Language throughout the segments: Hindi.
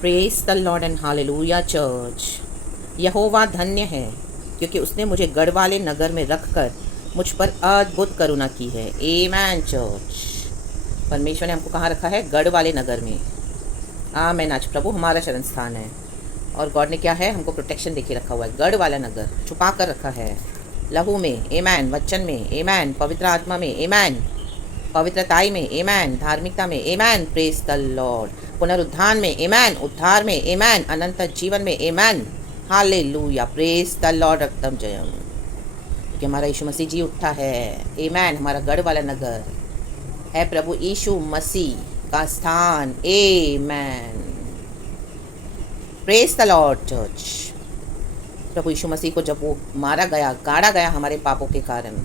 Praise the lord and hallelujah church. यहोवा धन्य है क्योंकि उसने मुझे गढ़वाले नगर में रखकर मुझ पर अद्भुत करुणा की है। आमेन चर्च। परमेश्वर ने हमको कहाँ रखा है? गढ़ वाले नगर में। आमेन। आज प्रभु हमारा शरण स्थान है और गॉड ने क्या है? हमको प्रोटेक्शन देके रखा हुआ है। गढ़ वाला नगर छुपा कर रखा है लहू में, आमेन, वचन में, आमेन, पवित्र आत्मा में, आमेन, पवित्रताई में, आमेन, धार्मिकता में, आमेन, प्रेज द लॉर्ड, पुनरुत्थान में, आमेन, उद्धार में, आमेन, अनंत जीवन में, आमेन, हालेलुया, प्रेज द लॉर्ड, रक्तम जयम। कि हमारा यीशु मसीह जी उठा है, आमेन। हमारा गढ़ वाला नगर है प्रभु यीशु मसीह का स्थान, आमेन, प्रेज द लॉर्ड चर्च। प्रभु यीशु मसीह को जब वो मारा गया, गाड़ा गया हमारे पापों के कारण,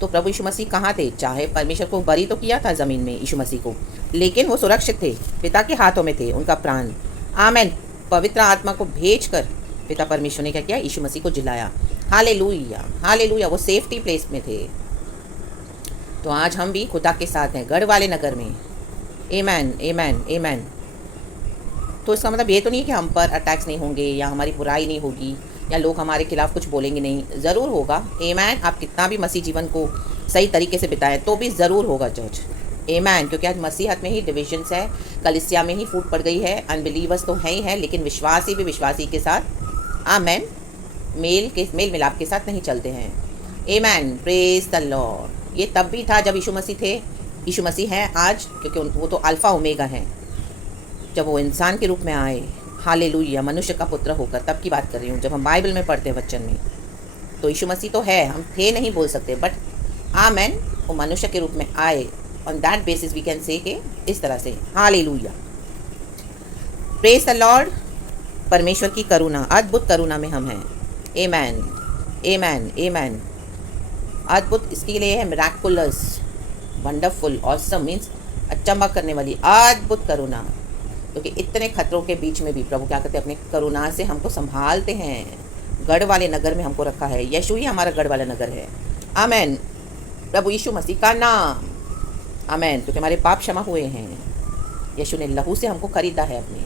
तो प्रभु यीशु मसीह कहाँ थे? चाहे परमेश्वर को बरी तो किया था ज़मीन में यीशु मसीह को, लेकिन वो सुरक्षित थे, पिता के हाथों में थे उनका प्राण। आमेन। पवित्र आत्मा को भेजकर पिता परमेश्वर ने क्या किया? यीशु मसीह को जिलाया। हालेलुया, हालेलुया, वो सेफ्टी प्लेस में थे। तो आज हम भी खुदा के साथ हैं गढ़ वाले नगर में, आमेन, आमेन, आमेन। तो इसका मतलब ये तो नहीं कि हम पर अटैक्स नहीं होंगे या हमारी बुराई नहीं होगी या लोग हमारे खिलाफ कुछ बोलेंगे नहीं। ज़रूर होगा, आमेन। आप कितना भी मसीह जीवन को सही तरीके से बिताएं तो भी ज़रूर होगा चर्च, आमेन। क्योंकि आज मसीहत में ही डिविजन्स है, कलीसिया में ही फूट पड़ गई है। अनबिलीवर्स तो हैं ही हैं, लेकिन विश्वासी भी विश्वासी के साथ, आमेन, मेल मिलाप के साथ नहीं चलते हैं, आमेन, प्रेज द लॉर्ड। ये तब भी था जब यीशु मसीह थे, यीशु मसीह हैं आज, क्योंकि वो तो अल्फ़ा ओमेगा हैं। जब वो इंसान के रूप में आए, हालेलुया, मनुष्य का पुत्र होकर, तब की बात कर रही हूँ। जब हम बाइबल में पढ़ते हैं वचन में, तो यीशु मसीह तो है, हम थे नहीं बोल सकते, बट आमेन, वो मनुष्य के रूप में आए। On that basis we can say कि इस तरह से, हालेलुया, प्रेज द लॉर्ड। परमेश्वर की करुणा, अद्भुत करुणा में हम हैं, आमेन, आमेन, आमेन। अद्भुत इसके लिए है मिराकुलस, वंडरफुल, ऑसम मीन्स अचंभा करने वाली अद्भुत करुणा। क्योंकि इतने खतरों के बीच में भी प्रभु क्या करते हैं? अपने करुणा से हमको संभालते हैं। गढ़ वाले नगर में हमको रखा है। यीशु ही हमारा गढ़ वाला नगर है, आमेन, प्रभु यीशु मसीह का नाम, आमेन। क्योंकि हमारे पाप क्षमा हुए हैं, यीशु ने लहू से हमको खरीदा है अपने,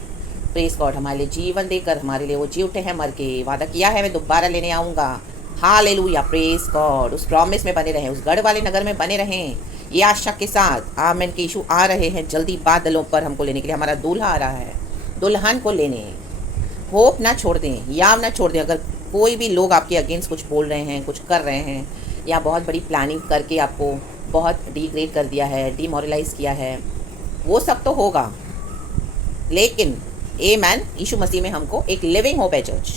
प्रेज गॉड। हमारे लिए जीवन देकर हमारे लिए वो जी उठे हैं मर के। वादा किया है मैं दोबारा लेने आऊँगा, हालेलुया, प्रेज गॉड। उस प्रॉमिस में बने रहें, उस गढ़ वाले नगर में बने रहें, ये आशा के साथ, आमेन, कि यीशु आ रहे हैं जल्दी बादलों पर हमको लेने के लिए। हमारा दूल्हा आ रहा है दुल्हन को लेने। होप ना छोड़ दें, याव ना छोड़ दें। अगर कोई भी लोग आपके अगेंस्ट कुछ बोल रहे हैं, कुछ कर रहे हैं, या बहुत बड़ी प्लानिंग करके आपको बहुत डिग्रेड कर दिया है, डिमोरलाइज किया है, वो सब तो होगा, लेकिन आमेन, यीशु मसीह में हमको एक लिविंग होप है चर्च,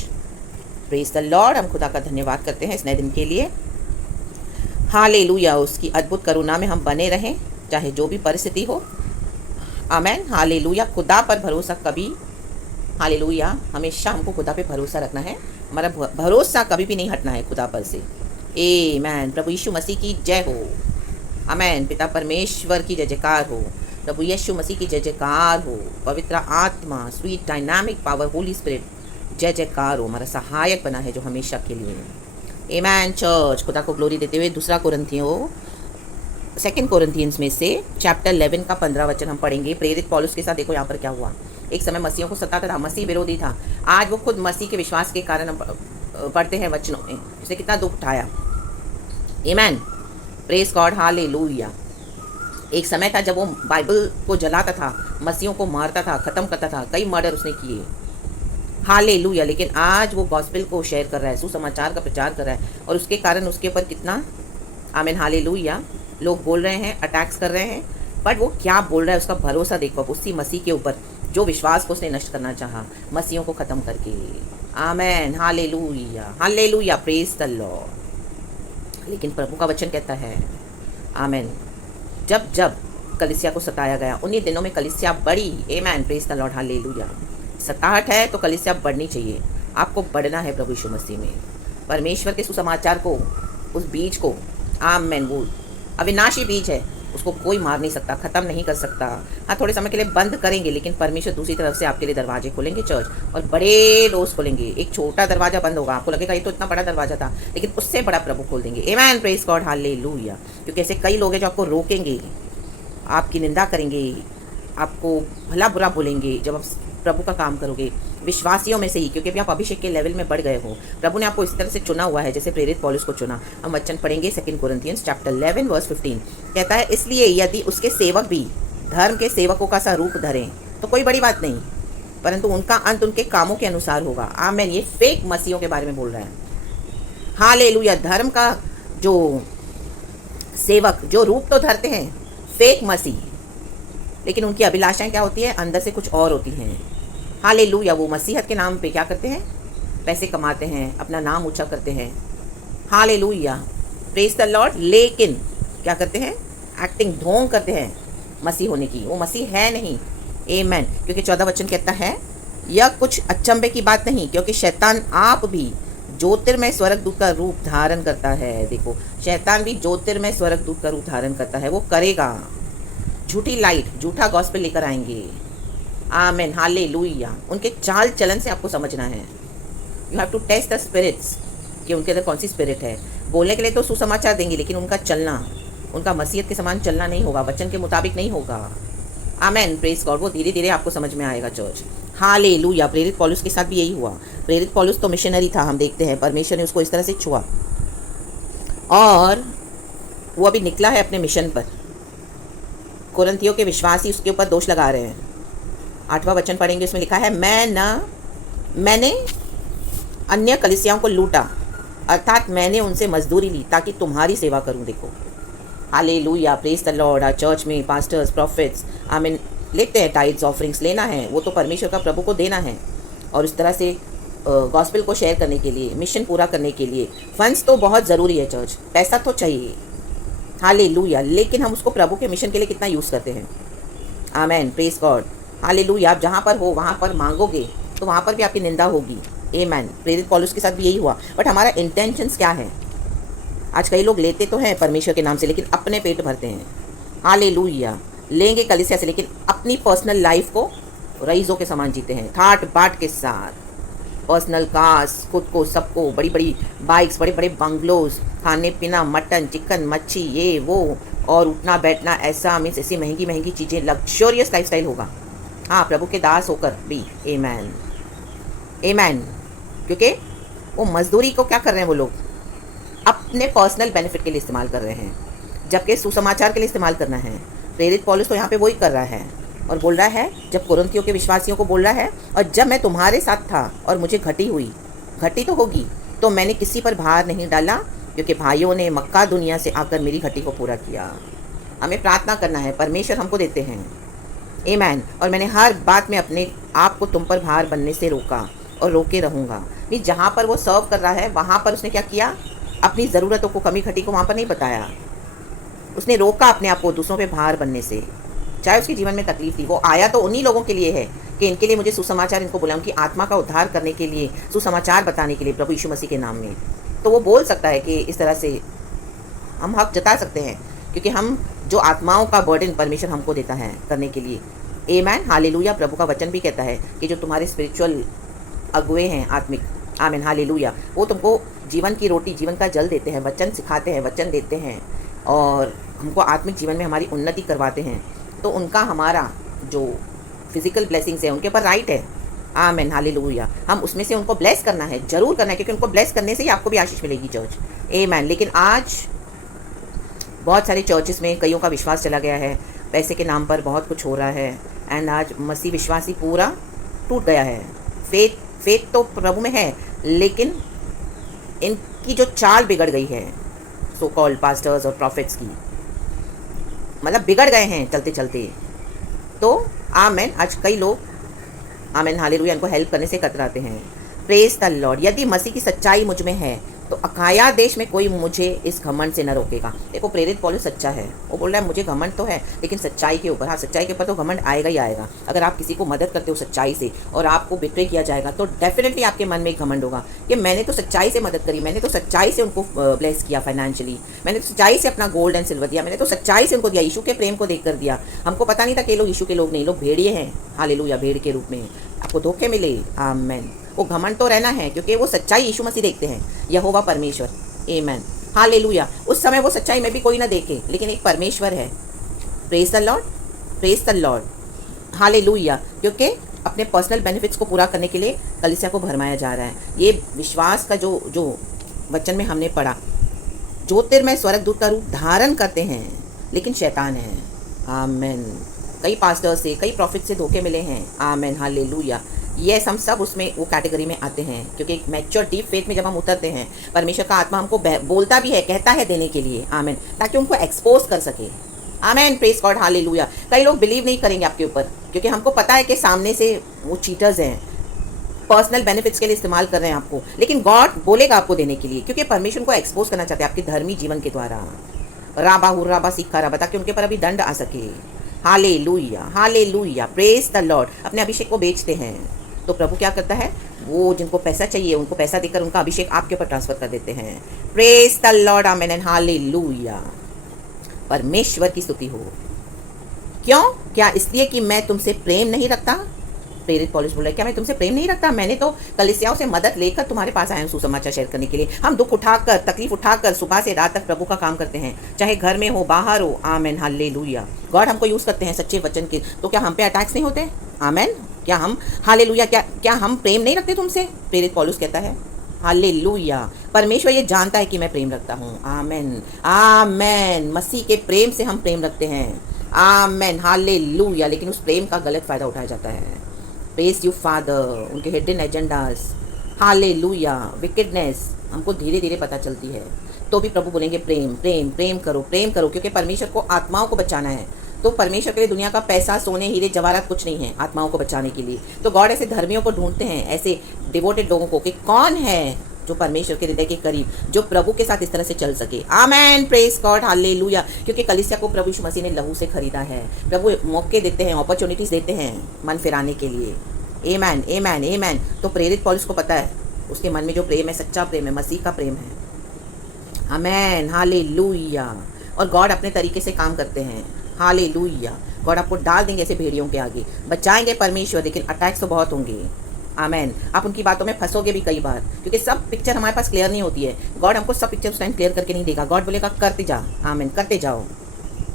प्रेज द लॉर्ड। हम खुदा का धन्यवाद करते हैं इस नए दिन के लिए, हालेलुया। उसकी अद्भुत करुणा में हम बने रहें, चाहे जो भी परिस्थिति हो, आमेन, हालेलुया। खुदा पर भरोसा कभी, हालेलुया, हमेशा हमको खुदा पे भरोसा रखना है। हमारा भरोसा कभी भी नहीं हटना है खुदा पर से, आमेन। प्रभु यीशु मसीह की जय हो, आमेन। पिता परमेश्वर की जय जयकार हो, प्रभु यीशु मसीह की जय जयकार हो, पवित्र आत्मा, sweet dynamic power, Holi spirit, जय जयकार हो। हमारा सहायक बना है जो हमेशा के लिए, आमेन चर्च। खुदा को ग्लोरी देते हुए दूसरा सेकंड कोरिन्थियंस में से चैप्टर 11 का 15 वचन हम पढ़ेंगे। प्रेरित पौलुस के साथ देखो यहाँ पर क्या हुआ। एक समय मसीहों को सताता था, मसीह विरोधी था। आज वो खुद मसीह के विश्वास के कारण हम पढ़ते हैं वचनों में, उसने कितना दुख उठाया, आमेन, प्रेज गॉड, हालेलुया। एक समय था जब वो बाइबल को जलाता था, मसीहों को मारता था, ख़त्म करता था, कई मर्डर उसने किए, हालेलुया। लेकिन आज वो गॉस्पेल को शेयर कर रहा है, सुसमाचार का प्रचार कर रहा है, और उसके कारण उसके ऊपर कितना, आमीन, हालेलुया, लोग बोल रहे हैं, अटैक्स कर रहे हैं, बट वो क्या बोल रहा है, उसका भरोसा देखो उसी मसीह के ऊपर जो विश्वास को उसने नष्ट करना चाहा, मसीहों को ख़त्म करके, आमीन, hallelujah, hallelujah, praise the Lord. लेकिन प्रभु का वचन कहता है, आमीन, जब जब कलीसिया को सताया गया, उन्हीं दिनों में कलीसिया बढ़ी, आमीन, प्रेज द लॉर्ड, हालेलुया। सताहट है तो कलीसिया बढ़नी चाहिए, आपको बढ़ना है प्रभु यीशु मसीह में, परमेश्वर के सुसमाचार को, उस बीज को, आमीन, वो अविनाशी बीज है, उसको कोई मार नहीं सकता, ख़त्म नहीं कर सकता। हाँ, थोड़े समय के लिए बंद करेंगे, लेकिन परमेश्वर दूसरी तरफ से आपके लिए दरवाजे खोलेंगे चर्च, और बड़े रोज़ खोलेंगे। एक छोटा दरवाज़ा बंद होगा, आपको लगेगा ये तो इतना बड़ा दरवाज़ा था, लेकिन उससे बड़ा प्रभु खोल देंगे, आमेन, प्रेज गॉड, हालेलुया। क्योंकि ऐसे कई लोग हैं जो आपको रोकेंगे, आपकी निंदा करेंगे, आपको भला बुरा बोलेंगे जब आप प्रभु का काम करोगे, विश्वासियों में से ही, क्योंकि अभी आप अभिषेक के लेवल में बढ़ गए हो। प्रभु ने आपको इस तरह से चुना हुआ है जैसे प्रेरित पौलुस को चुना। हम वचन पढ़ेंगे 2 कोरिन्थियंस चैप्टर 11 वर्स 15 कहता है, इसलिए यदि उसके सेवक भी धर्म के सेवकों का सा रूप धरें तो कोई बड़ी बात नहीं, परंतु उनका अंत उनके कामों के अनुसार होगा। आमीन। ये फेक मसीहों के बारे में बोल रहा है। हालेलुया। धर्म का जो सेवक जो रूप तो धरते हैं, फेक मसीह, लेकिन उनकी अभिलाषाएं क्या होती है, अंदर से कुछ और होती हैं। हालेलुया। वो मसीहत के नाम पे क्या करते हैं, पैसे कमाते हैं, अपना नाम ऊंचा करते हैं। Hallelujah, praise the Lord. लेकिन क्या करते हैं, एक्टिंग ढोंग करते हैं मसीह होने की। वो मसीह है नहीं। आमीन। क्योंकि 14 वचन कहता है, यह कुछ अचंभे की बात नहीं, क्योंकि शैतान आप भी ज्योतिर्मय स्वर्गदूत का रूप धारण करता है। देखो, शैतान भी ज्योतिर्मय स्वर्गदूत का रूप धारण करता है। वो करेगा, झूठी लाइट, झूठा गॉस्पेल लेकर आएंगे। आमीन। हालेलुया। उनके चाल चलन से आपको समझना है। You have to test the spirits कि उनके अंदर कौन सी स्पिरिट है। बोलने के लिए तो सुसमाचार देंगे, लेकिन उनका चलना, उनका मसीहत के समान चलना नहीं होगा, वचन के मुताबिक नहीं होगा। आमीन। Praise God. वो धीरे धीरे आपको समझ में आएगा चर्च। हालेलुया। प्रेरित पौलुस के साथ भी यही हुआ। प्रेरित पौलुस तो मिशनरी था, हम देखते हैं परमेश्वर ने उसको इस तरह से छुआ और वो अभी निकला है अपने मिशन पर। कोरिन्थियों के विश्वासी उसके ऊपर दोष लगा रहे हैं। 8वां वचन पढ़ेंगे, उसमें लिखा है, मैंने अन्य कलीसियाओं को लूटा, अर्थात मैंने उनसे मजदूरी ली ताकि तुम्हारी सेवा करूं। देखो, hallelujah, praise the lord. Our church में पास्टर्स, प्रॉफिट्स, आमीन, लेते हैं टाइड्स, ऑफरिंग्स लेना है, वो तो परमेश्वर का प्रभु को देना है। और इस तरह से गॉस्पेल को शेयर करने के लिए, मिशन पूरा करने के लिए फंड्स तो बहुत ज़रूरी है चर्च, पैसा तो चाहिए। हालेलुया। लेकिन हम उसको प्रभु के मिशन के लिए कितना यूज़ करते हैं। आमीन। Praise God. हालेलुया। आप जहाँ पर हो वहाँ पर मांगोगे तो वहाँ पर भी आपकी निंदा होगी। आमीन। प्रेरित पौलुस के साथ भी यही हुआ। बट हमारा इंटेंशंस क्या है। आज कई लोग लेते तो हैं परमेश्वर के नाम से, लेकिन अपने पेट भरते हैं। हालेलुया। लेंगे कलीसिया से, लेकिन अपनी पर्सनल लाइफ को रईसों के समान जीते हैं, ठाट बाट के साथ, पर्सनल कार्स, खुद को, सबको, बड़ी बड़ी बाइक्स, बड़े बड़े बंगलोज, खाने पीना, मटन, चिकन, मच्छी, ये वो, और उठना बैठना ऐसा, मीन्स ऐसी महंगी महंगी चीज़ें, लग्जरियस लाइफस्टाइल होगा। हाँ, प्रभु के दास होकर भी। आमीन। आमीन। क्योंकि वो मजदूरी को क्या कर रहे हैं, वो लोग अपने पर्सनल बेनिफिट के लिए इस्तेमाल कर रहे हैं, जबकि सुसमाचार के लिए इस्तेमाल करना है। प्रेरित पौलुस तो यहाँ पे वही कर रहा है और बोल रहा है, जब कोरिन्थियों के विश्वासियों को बोल रहा है, और जब मैं तुम्हारे साथ था और मुझे घटी तो होगी, तो मैंने किसी पर भार नहीं डाला, क्योंकि भाइयों ने मक्का दुनिया से आकर मेरी घटी को पूरा किया। हमें प्रार्थना करना है, परमेश्वर हमको देते हैं। आमीन। और मैंने हर बात में अपने आप को तुम पर भार बनने से रोका और रोके रहूँगा। नहीं, जहाँ पर वो सर्व कर रहा है वहाँ पर उसने क्या किया, अपनी ज़रूरतों को, कमी घटी को वहाँ पर नहीं बताया। उसने रोका अपने आप को दूसरों पे भार बनने से। चाहे उसके जीवन में तकलीफ थी, वो आया तो उन्हीं लोगों के लिए है कि इनके लिए मुझे सुसमाचार, इनको बोला, उनकी आत्मा का उद्धार करने के लिए, सुसमाचार बताने के लिए प्रभु यीशु मसीह के नाम में। तो वो बोल सकता है कि इस तरह से हम हक जता सकते हैं, क्योंकि हम जो आत्माओं का बर्डन परमेश्वर हमको देता है करने के लिए। आमीन। हालेलुया। प्रभु का वचन भी कहता है कि जो तुम्हारे स्पिरिचुअल अगुए हैं, आत्मिक, आमीन, हालेलुया, वो तुमको जीवन की रोटी, जीवन का जल देते हैं, वचन सिखाते हैं, वचन देते हैं और हमको आत्मिक जीवन में हमारी उन्नति करवाते हैं। तो उनका, हमारा जो फिजिकल ब्लेसिंग्स है उनके ऊपर राइट है। आमीन। हालेलुया। हम उसमें से उनको ब्लेस करना है, जरूर करना है, क्योंकि उनको ब्लेस करने से ही आपको भी आशीष मिलेगी चर्च। आमीन। लेकिन आज बहुत सारे चर्चेस में कईयों का विश्वास चला गया है, पैसे के नाम पर बहुत कुछ हो रहा है, एंड आज मसीह विश्वासी पूरा टूट गया है। फेथ तो प्रभु में है, लेकिन इनकी जो चाल बिगड़ गई है, सो कॉल्ड पास्टर्स और प्रॉफिट्स की, मतलब बिगड़ गए हैं चलते चलते। तो आमीन। आज कई लोग, आमीन, हालेलुया, इनको हेल्प करने से कतराते हैं। Praise the Lord. यदि मसीह की सच्चाई मुझ में है तो अखाया देश में कोई मुझे इस घमंड से न रोकेगा। देखो, प्रेरित पौलुस सच्चा है, वो बोल रहा है मुझे घमंड तो है, लेकिन सच्चाई के ऊपर। हाँ, सच्चाई के ऊपर तो घमंड आएगा ही आएगा। अगर आप किसी को मदद करते हो सच्चाई से और आपको बिट्रे किया जाएगा, तो डेफिनेटली आपके मन में एक घमंड होगा कि मैंने तो सच्चाई से मदद करी, मैंने तो सच्चाई से उनको ब्लेस किया फाइनेंशियली, मैंने तो सच्चाई से अपना गोल्ड एंड सिल्वर दिया, मैंने तो सच्चाई से उनको दिया, यीशु के प्रेम को देख कर दिया। हमको पता नहीं था कि लोग यीशु के लोग नहीं, लोग भेड़िए हैं। हालेलुया। भेड़ के रूप में आपको धोखे मिले। आमीन। वो घमंड तो रहना है, क्योंकि वो सच्चाई यीशु मसीह देखते हैं, यहोवा परमेश्वर। आमीन। हालेलुया। उस समय वो सच्चाई में भी कोई ना देखे, लेकिन एक परमेश्वर है। Praise the Lord. Praise the Lord. Hallelujah, क्योंकि अपने पर्सनल बेनिफिट्स को पूरा करने के लिए कलीसिया को भरमाया जा रहा है। ये विश्वास का जो जो वचन में हमने पढ़ा, ज्योतिर्मय स्वर्गदूत का रूप धारण करते हैं लेकिन शैतान है। आमेन। कई पास्टर से, कई प्रॉफिट से धोखे मिले हैं। आमेन, हालेलुया। यस, हम सब उसमें वो कैटेगरी में आते हैं, क्योंकि एक मैच्योर डीप फेथ में जब हम उतरते हैं, परमेश्वर का आत्मा हमको बोलता भी है, कहता है देने के लिए। आमेन, ताकि उनको एक्सपोज कर सके। आमेन, प्रेज गॉड, हालेलुया। कई लोग बिलीव नहीं करेंगे आपके ऊपर, क्योंकि हमको पता है कि सामने से वो चीटर्स हैं, पर्सनल बेनिफिट्स के लिए इस्तेमाल कर रहे हैं आपको, लेकिन गॉड बोलेगा आपको देने के लिए, क्योंकि परमेश्वर को एक्सपोज करना चाहते हैं आपके धर्मी जीवन के द्वारा। राबा हुर्राबा सीखा राबा, ताकि उनके पर अभी दंड आ सके। Hallelujah, hallelujah, praise the Lord. अपने अभिषेक को बेचते हैं तो प्रभु क्या करता है, वो जिनको पैसा चाहिए उनको पैसा देकर उनका अभिषेक आपके ऊपर ट्रांसफर कर देते हैं। Praise the Lord, amen and hallelujah. परमेश्वर की स्तुति हो। क्यों? क्या इसलिए कि मैं तुमसे प्रेम नहीं रखता? प्रेरित पौलुस बोल रहा है, क्या मैं तुमसे प्रेम नहीं रखता? मैंने तो कलीसियाओं से मदद लेकर तुम्हारे पास आया हूँ सुसमाचार शेयर करने के लिए। हम दुख उठाकर, तकलीफ उठाकर सुबह से रात तक प्रभु का काम करते हैं, चाहे घर में हो, बाहर हो। आमेन, हालेलुया। गॉड हमको यूज करते हैं सच्चे वचन के, तो क्या हम पे अटैक्स नहीं होते? आमेन। क्या हम, हालेलुया, क्या हम प्रेम नहीं रखते तुमसे? प्रेरित पौलुस कहता है, हालेलुया। परमेश्वर ये जानता है कि मैं प्रेम रखता हूँ। आमेन, आमेन। मसीह के प्रेम से हम प्रेम रखते हैं। आमेन, हालेलुया। लेकिन उस प्रेम का गलत फायदा उठाया जाता है। प्रेज यू फादर, उनके हिडन एजेंडास, हालेलुया, विकेडनेस हमको धीरे धीरे पता चलती है, तो भी प्रभु बोलेंगे प्रेम, प्रेम, प्रेम करो, प्रेम करो, क्योंकि परमेश्वर को आत्माओं को बचाना है। तो परमेश्वर के लिए दुनिया का पैसा, सोने, हीरे, जवाहरात कुछ नहीं है आत्माओं को बचाने के लिए। तो गॉड ऐसे धर्मियों को ढूंढते हैं, ऐसे डिवोटेड लोगों को, कि कौन है जो परमेश्वर के हृदय के करीब, जो प्रभु के साथ इस तरह से चल सके। आमेन, प्रेज गॉड, हालेलुया। क्योंकि कलीसिया को प्रभु यीशु मसीह ने लहू से खरीदा है। प्रभु मौके देते हैं, अपॉर्चुनिटीज देते हैं मन फिराने के लिए। आमेन, आमेन, आमेन। तो प्रेरित पौलुस को पता है, उसके मन में जो प्रेम है, सच्चा प्रेम है, मसीह का प्रेम है। आमेन, हालेलुया। और गॉड अपने तरीके से काम करते हैं। हालेलुया। गॉड आपको डाल देंगे ऐसे भेड़ियों के आगे, बचाएंगे परमेश्वर, लेकिन अटैक्स तो बहुत होंगे। आमेन। आप उनकी बातों में फंसोगे भी कई बार, क्योंकि सब पिक्चर हमारे पास क्लियर नहीं होती है। गॉड हमको सब पिक्चर उस टाइम क्लियर करके नहीं देगा। गॉड बोलेगा करते जा। आमेन, करते जाओ।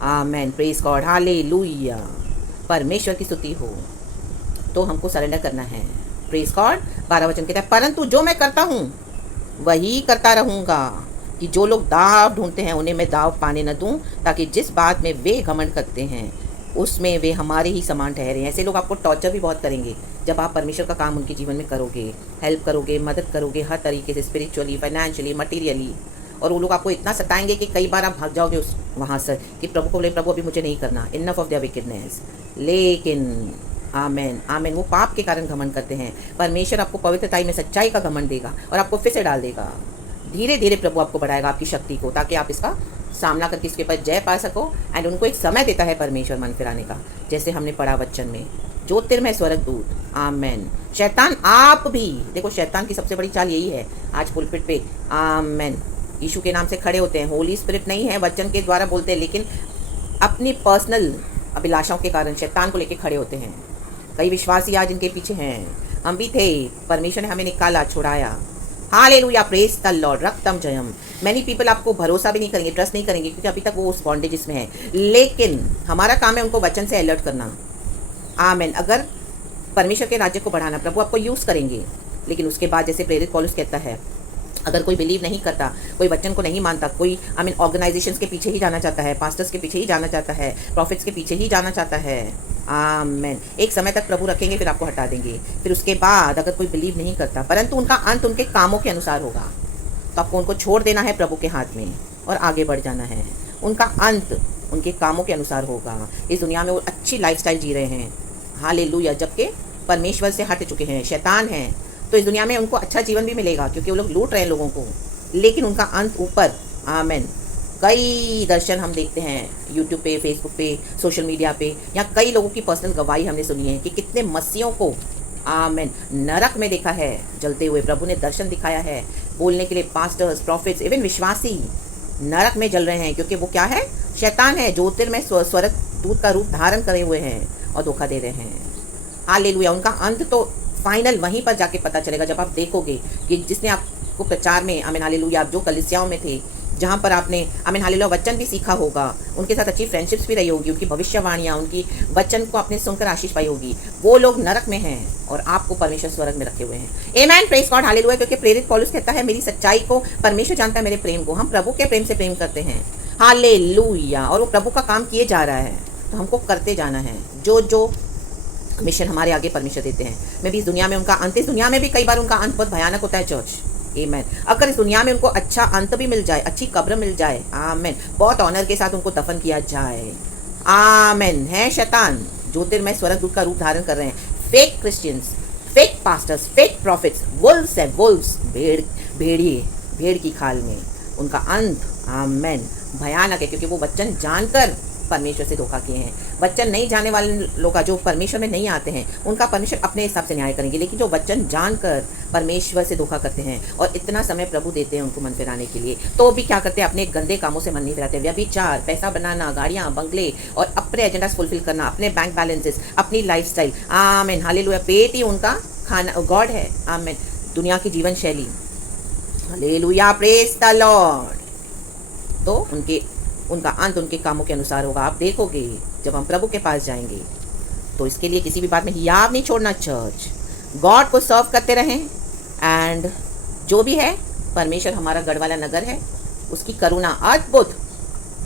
आमेन, प्रेज गॉड, हालेलुया। परमेश्वर की स्तुति हो। तो हमको सरेंडर करना है। Praise God. 12 वचन कहता है, परंतु जो मैं करता हूँ वही करता रहूँगा, कि जो लोग दाव ढूंढते हैं उन्हें मैं दाव पाने न दूं, ताकि जिस बात में वे घमंड करते हैं उसमें वे हमारे ही समान ठहरे। ऐसे लोग आपको टॉर्चर भी बहुत करेंगे जब आप परमेश्वर का काम उनके जीवन में करोगे, हेल्प करोगे, मदद करोगे, हर तरीके से, स्पिरिचुअली, फाइनेंशियली, मटीरियली। और वो लोग आपको इतना सताएंगे कि कई बार आप भाग जाओगे उस वहाँ से, कि प्रभु को बोले, प्रभु अभी मुझे नहीं करना, इनफ ऑफ देयर विकेडनेस। लेकिन आमेन, आमेन, वो पाप के कारण घमंड करते हैं। परमेश्वर आपको पवित्रताई में सच्चाई का घमंड देगा और आपको फिर से डाल देगा। धीरे धीरे प्रभु आपको बढ़ाएगा आपकी शक्ति को, ताकि आप इसका सामना करके इसके ऊपर जय पा सको। एंड उनको एक समय देता है परमेश्वर मन फिराने का, जैसे हमने पढ़ा वचन में, ज्योतिर्मय स्वर्गदूत। आमेन। शैतान आप भी देखो, शैतान की सबसे बड़ी चाल यही है आज पुलपिट पे। आमेन। यीशु के नाम से खड़े होते हैं, होली स्पिरिट नहीं है, वचन के द्वारा बोलते हैं, लेकिन अपनी पर्सनल अभिलाषाओं के कारण शैतान को लेके खड़े होते हैं। कई विश्वासी आज इनके पीछे हैं। हम भी थे, परमेश्वर ने हमें निकाला, छुड़ाया। हालेलुया, प्रेज द लॉर्ड, रक्तम जयम। मैनी पीपल आपको भरोसा भी नहीं करेंगे, ट्रस्ट नहीं करेंगे, क्योंकि अभी तक वो उस बॉन्डेजेस में है। लेकिन हमारा काम है उनको वचन से अलर्ट करना। आमेन। अगर परमेश्वर के राज्य को बढ़ाना, प्रभु आपको यूज़ करेंगे, लेकिन उसके बाद जैसे प्रेरित पौलुस कहता है, अगर कोई बिलीव नहीं करता, कोई वचन को नहीं मानता, कोई ऑर्गेनाइजेशंस के पीछे ही जाना चाहता है, पास्टर्स के पीछे ही जाना चाहता है, प्रॉफिट्स के पीछे ही जाना चाहता है। आमेन। एक समय तक प्रभु रखेंगे, फिर आपको हटा देंगे। फिर उसके बाद अगर कोई बिलीव नहीं करता, परंतु उनका अंत उनके कामों के अनुसार होगा, तो आपको उनको छोड़ देना है प्रभु के हाथ में और आगे बढ़ जाना है। उनका अंत उनके कामों के अनुसार होगा। इस दुनिया में वो अच्छी लाइफस्टाइल जी रहे हैं, हालेलुया, जबकि परमेश्वर से हट चुके हैं, शैतान हैं। तो इस दुनिया में उनको अच्छा जीवन भी मिलेगा, क्योंकि वो लोग लूट रहे हैं लोगों को, लेकिन उनका अंत ऊपर। आमेन। कई दर्शन हम देखते हैं यूट्यूब पे, फेसबुक पे, सोशल मीडिया पे, या कई लोगों की पर्सनल गवाही हमने सुनी है कि कितने मसीहों को, आमेन, नरक में देखा है जलते हुए। प्रभु ने दर्शन दिखाया है बोलने के लिए, पास्टर्स, प्रॉफिट्स, इवन विश्वासी नरक में जल रहे हैं, क्योंकि वो क्या है, शैतान है, ज्योतिर्मय स्वर्गदूत का रूप धारण करे हुए हैं और धोखा दे रहे हैं। हालेलुया। उनका अंत तो फाइनल वहीं पर जाके पता चलेगा, जब आप देखोगे कि जिसने आपको प्रचार में, आमीन, हालेलुया, आप जो कलीसियाओं में थे, जहाँ पर आपने आमीन हालेलुया वचन भी सीखा होगा, उनके साथ अच्छी फ्रेंडशिप्स भी रही होगी, उनकी भविष्यवाणियाँ, उनकी वचन को आपने सुनकर आशीष पाई होगी, वो लोग नरक में हैं और आपको परमेश्वर स्वर्ग में रखे हुए हैं। आमेन, प्रेज गॉड, हालेलुया। क्योंकि प्रेरित पौलुस कहता है मेरी सच्चाई को परमेश्वर जानता है, मेरे प्रेम को। हम प्रभु के प्रेम से प्रेम करते हैं, हालेलुया। और वो प्रभु का काम किए जा रहा है, तो हमको करते जाना है जो जो मिशन हमारे आगे परमेश्वर देते हैं। मैं भी इस दुनिया में उनका अंत, इस दुनिया में भी कई बार उनका अंत बहुत भयानक होता है चर्च। आमेन। अगर इस दुनिया में उनको अच्छा अंत भी मिल जाए, अच्छी कब्र मिल जाए, आमेन, बहुत ऑनर के साथ उनको दफन किया जाए, आमेन। है शैतान ज्योतिर्मय स्वर्गदूत का रूप धारण कर रहे हैं, fake Christians, fake pastors, fake profits, Wolves है, वुल्व्स, भेड़िए, भेड़ की खाल में। उनका अंत, आमेन, भयानक है, क्योंकि वो वचन जानकर परमेश्वर से धोखा किए हैं। वचन नहीं जानने वाले लोग का जो परमेश्वर में नहीं आते हैं, उनका परमेश्वर अपने हिसाब से न्याय करेंगे। लेकिन जो वचन जानकर परमेश्वर से धोखा करते हैं और इतना समय प्रभु देते हैं उनको मन फिराने के लिए, तो भी क्या करते हैं, अपने गंदे कामों से मन नहीं फिराते। व्यभिचार, पैसा बनाना, गाड़ियाँ, बंगले और अपने एजेंडास फुलफिल करना, अपने बैंक बैलेंसेस, अपनी लाइफस्टाइल, आमेन हालेलुया। पेट ही उनका खाना गॉड है, आमेन, दुनिया की जीवन शैली, हालेलुया, प्रेज द लॉर्ड। तो उनका अंत उनके कामों के अनुसार होगा। आप देखोगे जब हम प्रभु के पास जाएंगे, तो इसके लिए किसी भी बात में हियाव नहीं छोड़ना। चर्च गॉड को सर्व करते रहें, एंड जो भी है परमेश्वर हमारा गढ़ वाला नगर है, उसकी करुणा अद्भुत।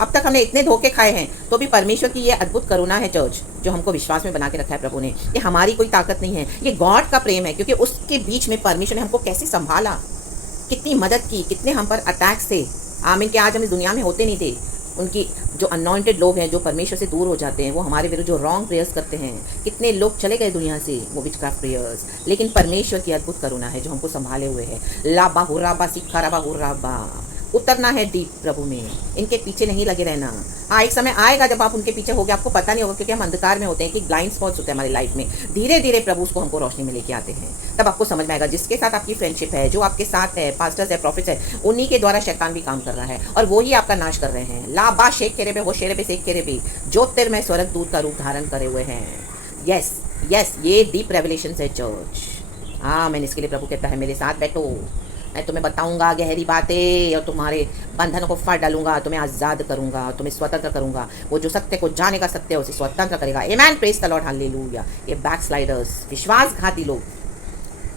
अब तक हमने इतने धोखे खाए हैं, तो भी परमेश्वर की ये अद्भुत करुणा है चर्च, जो हमको विश्वास में बना के रखा है प्रभु ने। ये हमारी कोई ताकत नहीं है, ये गॉड का प्रेम है, क्योंकि उसके बीच में परमेश्वर ने हमको कैसे संभाला, कितनी मदद की, कितने हम पर अटैक्स थे, आमीन, के आज हम इस दुनिया में होते नहीं थे। उनकी जो अनॉइंटेड लोग हैं, जो परमेश्वर से दूर हो जाते हैं, वो हमारे विरुद्ध जो रॉन्ग प्रेयर्स करते हैं, कितने लोग चले गए दुनिया से, वो विचक्राफ्ट प्रेयर्स। लेकिन परमेश्वर की अद्भुत करुणा है जो हमको संभाले हुए है। लाबा हुर्राबा सिक्खा राबा हुर्राबा, उतरना है डीप प्रभु में, इनके पीछे नहीं लगे रहना। हाँ, एक समय आएगा जब आप उनके पीछे होगे, आपको पता नहीं होगा, क्योंकि हम अंधकार में होते हैं, कि ब्लाइंड स्पॉट्स होते हैं हमारी लाइफ में। धीरे धीरे प्रभु उसको हमको रोशनी में लेके आते हैं, तब आपको समझ में आएगा जिसके साथ आपकी फ्रेंडशिप है, जो आपके साथ है, पास्टर्स है, प्रॉफिट्स है, उन्हीं के द्वारा शैतान भी काम कर रहा है और वो ही आपका नाश कर रहे हैं। लाबा शेख केरे पे, वो शेरे पे सेख केरे पे, ज्योतिर्मय स्वर्ग दूत का रूप धारण करे हुए हैं। यस यस, ये डीप रेवलेशन है चर्च। हाँ, मैंने इसके लिए प्रभु कहता है मेरे साथ बैठो, मैं तुम्हें बताऊंगा गहरी बातें और तुम्हारे बंधनों को फाड़ डालूंगा, तुम्हें आज़ाद करूंगा, तुम्हें स्वतंत्र करूंगा। वो जो सत्य को जानेगा, सत्य उसे स्वतंत्र करेगा। आमेन, प्रेज द लॉर्ड, हालेलुया। ये बैकस्लाइडर्स, विश्वासघाती लोग,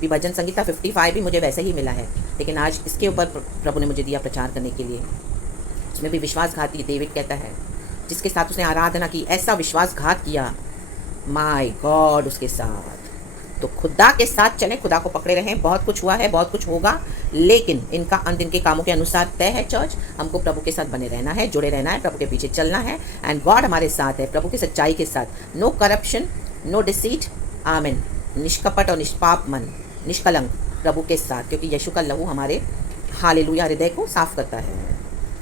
भजन संगीता 55 भी मुझे वैसे ही मिला है, लेकिन आज इसके ऊपर प्रभु ने मुझे दिया प्रचार करने के लिए। उसमें भी विश्वासघाती डेविड कहता है, जिसके साथ उसने आराधना की, ऐसा विश्वासघात किया, माय गॉड, उसके साथ। तो खुदा के साथ चलें, खुदा को पकड़े रहें। बहुत कुछ हुआ है, बहुत कुछ होगा, लेकिन इनका अंत इनके कामों के अनुसार तय है। चर्च हमको प्रभु के साथ बने रहना है, जुड़े रहना है, प्रभु के पीछे चलना है, एंड गॉड हमारे साथ है, प्रभु की सच्चाई के साथ। नो करप्शन, नो डिसीट, आमीन, निष्कपट और निष्पाप मन, निष्कलंक प्रभु के साथ, क्योंकि यीशु का लहू हमारे हालेलुया हृदय को साफ करता है।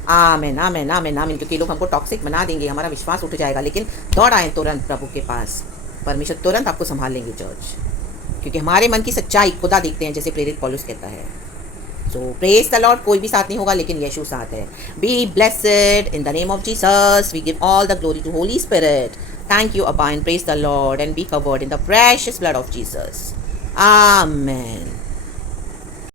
आमीन आमीन आमीन आमीन। क्योंकि लोग हमको टॉक्सिक बना देंगे, हमारा विश्वास उठ जाएगा, लेकिन दौड़ आए तुरंत प्रभु के पास, परमेश्वर तुरंत आपको संभाल लेंगे चर्च, क्योंकि हमारे मन की सच्चाई खुदा देखते हैं, जैसे प्रेरित पौलुस कहता है। So praise the lord. कोई भी साथ नहीं होगा, लेकिन यीशु साथ है। Be blessed in the name of Jesus. We give all the glory to holy spirit. Thank you, Abba, and praise the Lord and be covered in the precious blood of Jesus. Amen.